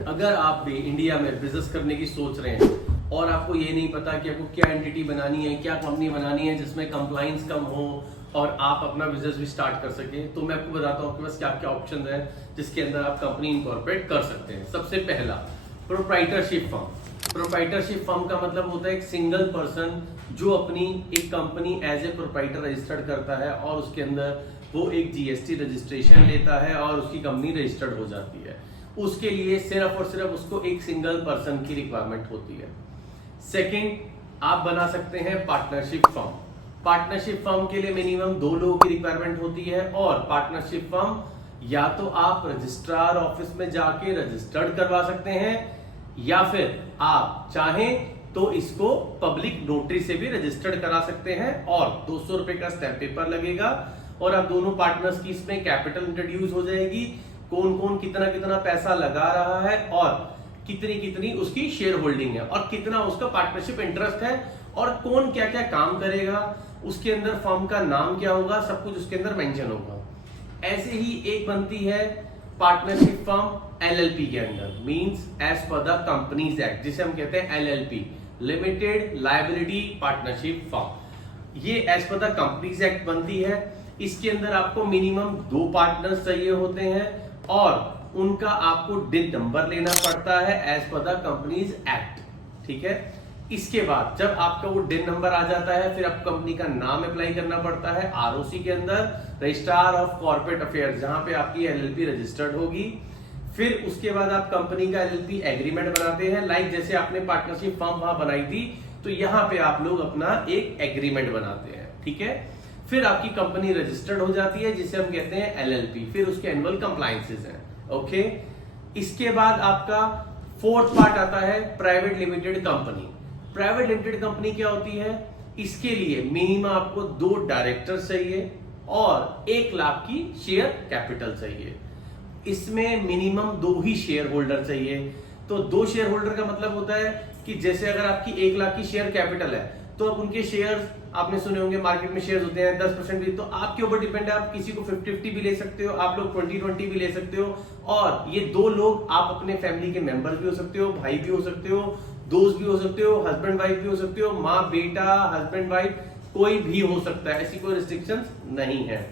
अगर आप भी इंडिया में बिजनेस करने की सोच रहे हैं और आपको ये नहीं पता कि आपको क्या एंटिटी बनानी है, क्या कंपनी बनानी है जिसमें कंप्लाइंस कम हो और आप अपना बिजनेस भी स्टार्ट कर सके, तो मैं आपको बताता हूँ आपके पास क्या क्या ऑप्शन है जिसके अंदर आप कंपनी इनकॉर्पोरेट कर सकते हैं। सबसे पहला, प्रोप्राइटरशिप फर्म। प्रोप्राइटरशिप फर्म का मतलब होता है एक सिंगल पर्सन जो अपनी एक company as a proprietor registered करता है और उसके अंदर वो एक जीएसटी रजिस्ट्रेशन लेता है और उसकी कंपनी रजिस्टर्ड हो जाती है। उसके लिए सिर्फ और सिर्फ उसको एक सिंगल पर्सन की रिक्वायरमेंट होती है। सेकंड, आप बना सकते हैं पार्टनरशिप फर्म। पार्टनरशिप फर्म के लिए मिनिमम 2 लोगों की रिक्वायरमेंट होती है और पार्टनरशिप फर्म या तो आप रजिस्ट्रार ऑफिस में जाके रजिस्टर्ड करवा सकते हैं या फिर आप चाहें तो इसको पब्लिक नोटरी से भी रजिस्टर्ड करा सकते हैं और 200 रुपए का स्टैम्प पेपर लगेगा और आप दोनों पार्टनर्स की इसमें कैपिटल इंट्रोड्यूस हो जाएगी, कौन कौन कितना कितना पैसा लगा रहा है और कितनी कितनी उसकी शेयर होल्डिंग है और कितना उसका पार्टनरशिप इंटरेस्ट है और कौन क्या क्या काम करेगा, उसके अंदर फर्म का नाम क्या होगा, सब कुछ उसके अंदर मेंशन होगा। ऐसे ही एक बनती है पार्टनरशिप फर्म एलएलपी के अंदर, मींस एज पर द कंपनीज एक्ट, जिसे हम कहते हैं LLP, limited liability partnership firm. ये एज पर द कंपनीज एक्ट बनती है। इसके अंदर आपको मिनिमम 2 पार्टनर्स चाहिए होते हैं और उनका आपको डिन नंबर लेना पड़ता है as per the companies act, ठीक है। इसके बाद जब आपका वो डिन नंबर आ जाता है फिर आपको कंपनी का नाम अप्लाई करना पड़ता है आरओसी के अंदर, रजिस्ट्रार ऑफ कॉर्पोरेट अफेयर्स, जहां पे आपकी एलएलपी रजिस्टर्ड होगी। फिर उसके बाद आप कंपनी का एलएलपी एग्रीमेंट बनाते हैं, लाइक जैसे आपने पार्टनरशिप फर्म वहां बनाई थी तो यहाँ पे आप लोग अपना एक एग्रीमेंट बनाते हैं, ठीक है। फिर आपकी कंपनी रजिस्टर्ड हो जाती है जिसे हम कहते हैं एलएलपी, फिर उसके एनुअल कंप्लायंसेस हैं, ओके। इसके बाद आपका 4th पार्ट आता है private limited company. Private limited company क्या होती है? इसके लिए मिनिमम आपको 2 डायरेक्टर्स चाहिए और 1 लाख की शेयर कैपिटल चाहिए। इसमें मिनिमम 2 ही शेयर होल्डर चाहिए। तो 2 शेयर होल्डर का मतलब होता है कि जैसे अगर आपकी 1 लाख की शेयर कैपिटल है तो अब उनके शेयर्स आपने सुने होंगे, मार्केट में शेयर्स होते हैं 10% भी, तो आपके ऊपर डिपेंड है, आप किसी को 50-50 भी ले सकते हो, आप लोग 20-20 भी ले सकते हो। और ये 2 लोग आप अपने फैमिली के मेंबर्स भी हो सकते हो, भाई भी हो सकते हो, दोस्त भी हो सकते हो, हस्बैंड वाइफ भी हो सकते हो, माँ बेटा, हस्बैंड वाइफ, कोई भी हो सकता है, ऐसी कोई रिस्ट्रिक्शंस नहीं है।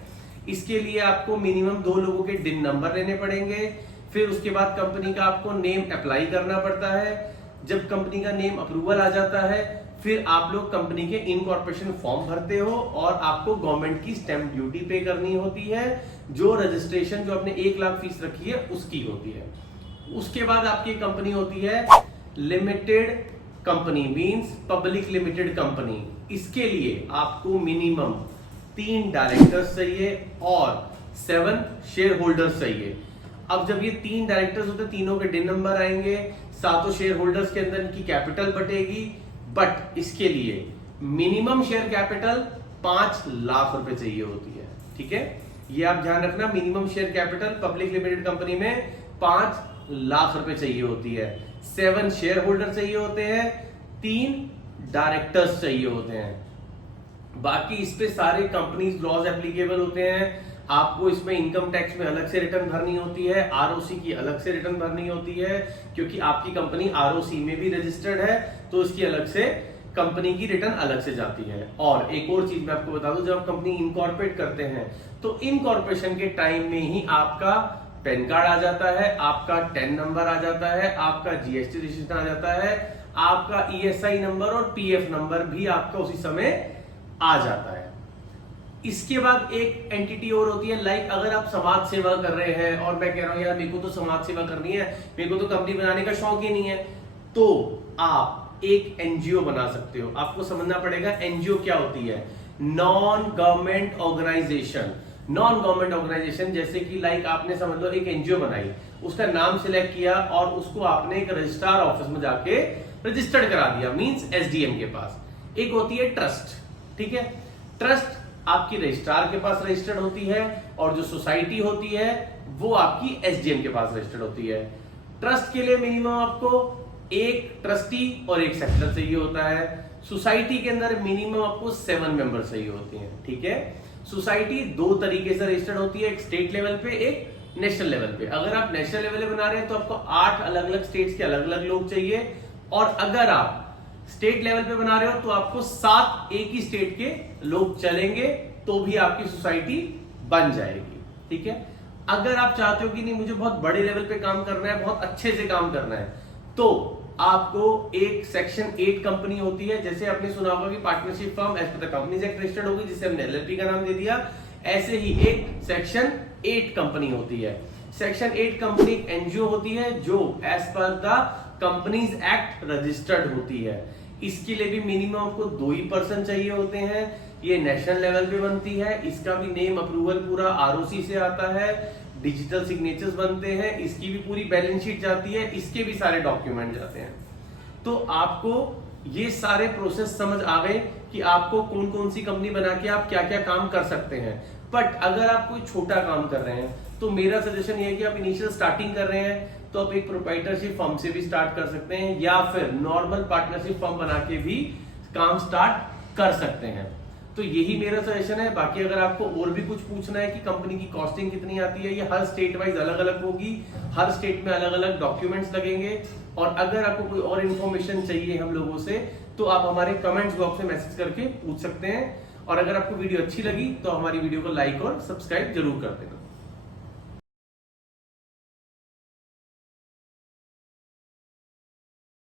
इसके लिए आपको मिनिमम 2 लोगों के डिन नंबर लेने पड़ेंगे। फिर उसके बाद कंपनी का आपको नेम अप्लाई करना पड़ता है। जब कंपनी का नेम अप्रूवल आ जाता है फिर आप लोग कंपनी के इनकॉर्पोरेशन फॉर्म भरते हो और आपको गवर्नमेंट की स्टैंप ड्यूटी पे करनी होती है, जो रजिस्ट्रेशन जो आपने 1 लाख फीस रखी है उसकी होती है। उसके बाद आपकी कंपनी होती है limited company, means public limited company. इसके लिए आपको मिनिमम 3 डायरेक्टर्स चाहिए और 7 शेयर होल्डर्स चाहिए। अब जब ये 3 डायरेक्टर्स होते हैं, तीनों के डिन नंबर आएंगे, 7 शेयर होल्डर्स के अंदर इनकी कैपिटल बटेगी, बट इसके लिए मिनिमम शेयर कैपिटल 5 लाख रुपए चाहिए होती है, ठीक है। ये आप ध्यान रखना, minimum share capital public limited company में 5 लाख रुपए चाहिए होती है। 7 शेयर होल्डर चाहिए होते हैं, 3 डायरेक्टर्स चाहिए होते हैं। बाकी इस पे सारे कंपनीज लॉज एप्लीकेबल होते हैं। आपको इसमें इनकम टैक्स में अलग से रिटर्न भरनी होती है, आरओसी की अलग से रिटर्न भरनी होती है, क्योंकि आपकी कंपनी आरओसी में भी रजिस्टर्ड है तो इसकी अलग से कंपनी की रिटर्न अलग से जाती है। और एक और चीज मैं आपको बता दूं, जब आप कंपनी इनकॉर्पोरेट करते हैं तो इनकॉर्पोरेशन के टाइम में ही आपका पैन कार्ड आ जाता है, आपका 10 नंबर आ जाता है, आपका जीएसटी रजिस्ट्रेशन आ जाता है, आपका ईएसआई नंबर और पीएफ नंबर भी आपका उसी समय आ जाता है। इसके बाद एक एंटिटी और होती है, लाइक अगर आप समाज सेवा कर रहे हैं और मैं कह रहा हूं यार मेरे को तो समाज सेवा करनी है, मेरे को तो कंपनी बनाने का शौक ही नहीं है, तो आप एक एनजीओ बना सकते हो। आपको समझना पड़ेगा एनजीओ क्या होती है। Non government organisation. Non government organisation जैसे कि लाइक आपने समझ लो एक एनजीओ बनाई, उसका नाम सिलेक्ट किया और उसको आपने एक रजिस्ट्रार ऑफिस में जाके रजिस्टर्ड करा दिया, मींस एसडीएम के पास। एक होती है ट्रस्ट, ठीक है। ट्रस्ट आपकी रजिस्ट्रार के पास रजिस्टर्ड होती है और जो सोसाइटी होती है वो आपकी एसडीएम के पास रजिस्टर्ड होती है। ट्रस्ट के लिए मिनिमम आपको एक ट्रस्टी और एक सेक्रेटरी चाहिए होता है। सोसाइटी के अंदर मिनिमम आपको 7 मेंबर चाहिए होते हैं, ठीक है। सोसाइटी 2 तरीके से रजिस्टर्ड होती है, एक स्टेट लेवल पे, एक नेशनल लेवल पे। अगर आप नेशनल लेवल पे बना रहे हैं तो आपको 8 अलग अलग स्टेट्स के अलग अलग लोग चाहिए, और अगर आप स्टेट लेवल पे बना रहे हो तो आपको 7 एक ही स्टेट के लोग चलेंगे, तो भी आपकी सोसाइटी बन जाएगी। ठीक है, अगर आप चाहते हो कि नहीं मुझे बहुत बड़े लेवल पे काम करना है, बहुत अच्छे से काम करना है, तो आपको एक सेक्शन 8 कंपनी होती है, जैसे आपने सुना होगा कि पार्टनरशिप फर्म एज पर द कंपनीज एक्ट रजिस्टर्ड होगी, जिसे हमने एलएलपी का नाम दे दिया, ऐसे ही एक सेक्शन 8 कंपनी होती है। सेक्शन 8 कंपनी एक एनजीओ होती है जो as per the companies act registered होती है। इसके लिए भी मिनिमम आपको 2 ही पर्सन चाहिए होते हैं। ये नेशनल लेवल पे बनती है, इसका भी नेम अप्रूवल पूरा आरओसी से आता है, डिजिटल सिग्नेचर्स बनते हैं, इसकी भी पूरी बैलेंस शीट जाती है, इसके भी सारे डॉक्यूमेंट जाते हैं। तो आपको ये सारे प्रोसेस समझ आ गए कि आपको कौन कौन सी कंपनी बना के आप क्या क्या काम कर सकते हैं। बट अगर आप कोई छोटा काम कर रहे हैं तो मेरा सजेशन ये है कि आप इनिशियल स्टार्टिंग कर रहे हैं तो आप एक प्रोप्राइटरशिप फर्म से भी स्टार्ट कर सकते हैं, या फिर नॉर्मल पार्टनरशिप फर्म बना के भी काम स्टार्ट कर सकते हैं। तो यही मेरा सजेशन है। बाकी अगर आपको और भी कुछ पूछना है कि कंपनी की कॉस्टिंग कितनी आती है, ये हर स्टेट वाइज अलग अलग होगी, हर स्टेट में अलग अलग डॉक्यूमेंट्स लगेंगे। और अगर आपको कोई और इन्फॉर्मेशन चाहिए हम लोगों से तो आप हमारे कमेंट्स बॉक्स में मैसेज करके पूछ सकते हैं। और अगर आपको वीडियो अच्छी लगी तो हमारी वीडियो को लाइक और सब्सक्राइब जरूर कर देना।